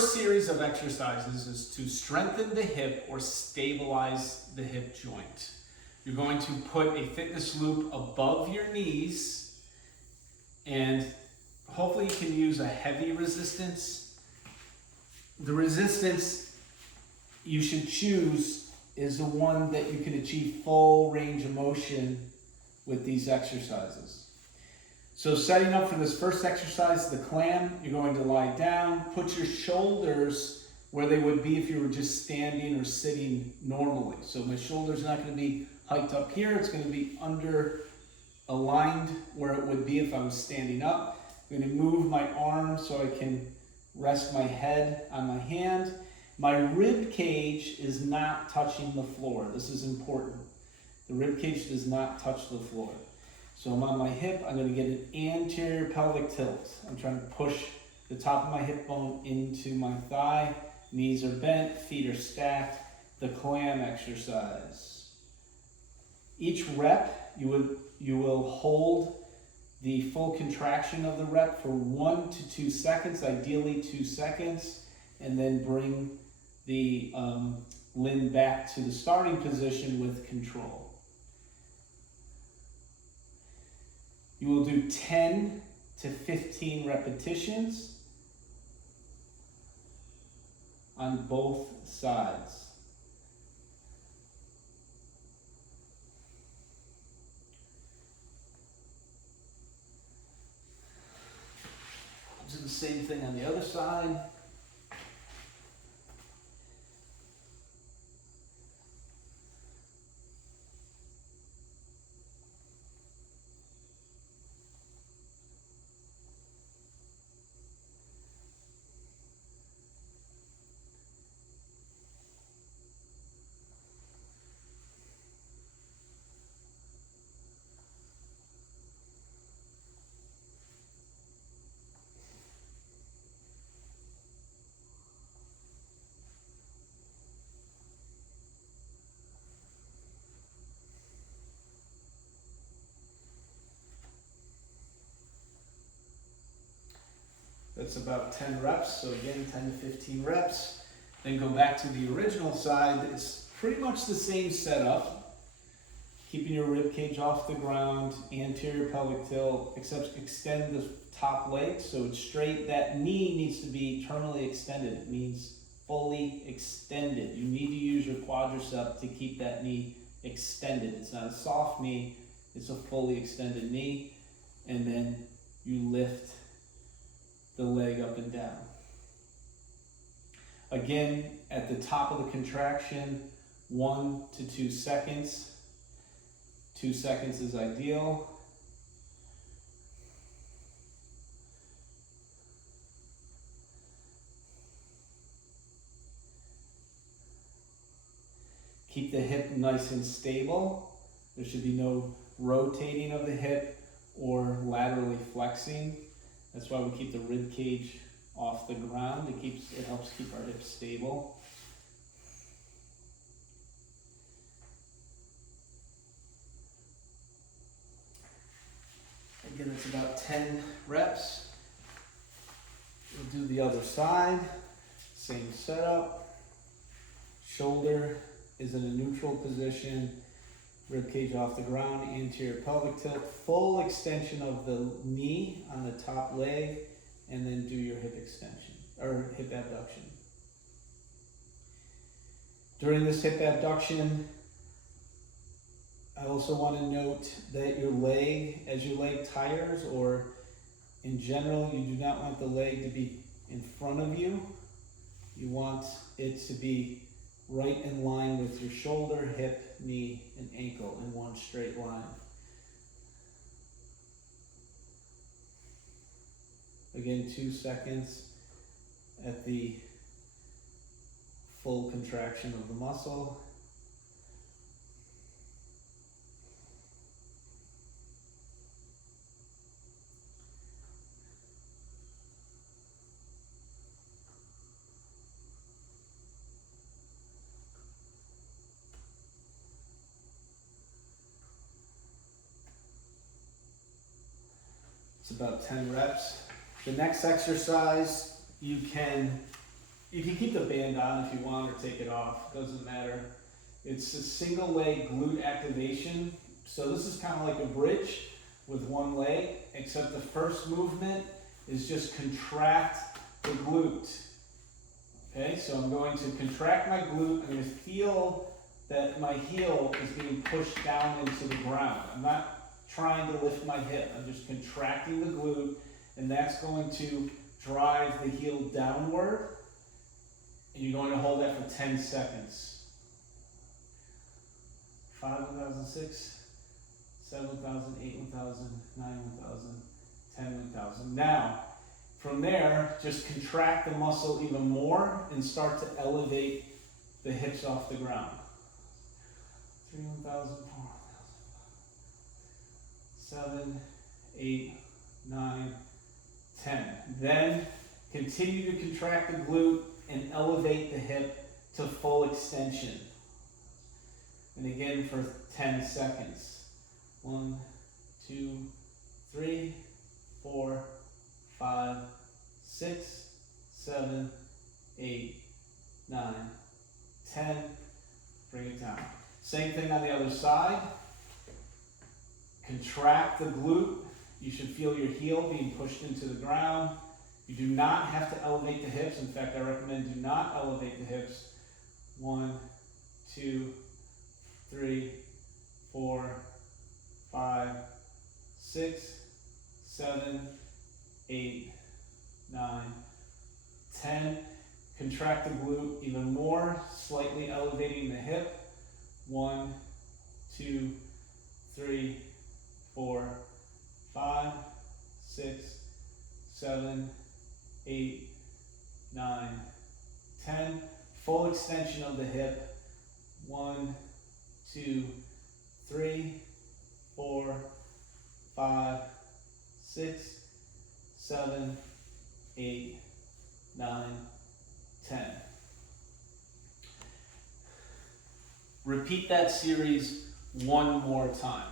Series of exercises is to strengthen the hip or stabilize the hip joint. You're going to put a fitness loop above your knees, and hopefully you can use a heavy resistance. The resistance you should choose is the one that you can achieve full range of motion with these exercises. So setting up for this first exercise, the clam, you're going to lie down, put your shoulders where they would be if you were just standing or sitting normally. So my shoulder's not going to be hiked up here, it's going to be under aligned where it would be if I was standing up. I'm going to move my arm so I can rest my head on my hand. My rib cage is not touching the floor. This is important. The rib cage does not touch the floor. So I'm on my hip, I'm going to get an anterior pelvic tilt. I'm trying to push the top of my hip bone into my thigh. Knees are bent, feet are stacked. The clam exercise. Each rep, you will hold the full contraction of the rep for 1 to 2 seconds, ideally 2 seconds, and then bring the limb back to the starting position with control. You will do 10 to 15 repetitions on both sides. Do the same thing on the other side. That's about 10 reps, so again, 10 to 15 reps. Then go back to the original side. It's pretty much the same setup. Keeping your rib cage off the ground, anterior pelvic tilt, except extend the top leg so it's straight. That knee needs to be terminally extended. It means fully extended. You need to use your quadricep to keep that knee extended. It's not a soft knee, it's a fully extended knee. And then you lift the leg up and down. Again, at the top of the contraction, 1 to 2 seconds. 2 seconds is ideal. Keep the hip nice and stable. There should be no rotating of the hip or laterally flexing. That's why we keep the rib cage off the ground. It helps keep our hips stable. Again, it's about 10 reps. We'll do the other side. Same setup. Shoulder is in a neutral position. Rib cage off the ground, anterior pelvic tilt, full extension of the knee on the top leg, and then do your hip extension, or hip abduction. During this hip abduction, I also want to note that your leg, as your leg tires, or in general, you do not want the leg to be in front of you. You want it to be right in line with your shoulder, hip, knee, and ankle in one straight line. Again, 2 seconds at the full contraction of the muscle. It's about 10 reps. The next exercise, you can You can keep the band on if you want or take it off, doesn't matter. It's a single leg glute activation. So this is kind of like a bridge with one leg, except the first movement is just contract the glute. Okay, so I'm going to contract my glute. I'm going to feel that my heel is being pushed down into the ground. I'm not trying to lift my hip. I'm just contracting the glute, and that's going to drive the heel downward. And you're going to hold that for 10 seconds. 5, 1,000, 6, 7, 1,000, 8, 1,000, 9, 1,000, 10, 1,000. Now, from there, just contract the muscle even more and start to elevate the hips off the ground. 3, 1,000, 4, 7, 8, 9, 10. Then continue to contract the glute and elevate the hip to full extension. And again for 10 seconds. 1, 2, 3, 4, 5, 6, 7, 8, 9, 10. Bring it down. Same thing on the other side. Contract the glute. You should feel your heel being pushed into the ground. You do not have to elevate the hips. In fact, I recommend do not elevate the hips. 1, 2, 3, 4, 5, 6, 7, 8, 9, 10. Contract the glute even more, slightly elevating the hip. 1, 2, 3, 4, 5, 6, 7, 8, 9, 10. Full extension of the hip. 1, 2, 3, 4, 5, 6, 7, 8, 9, 10. Repeat that series one more time.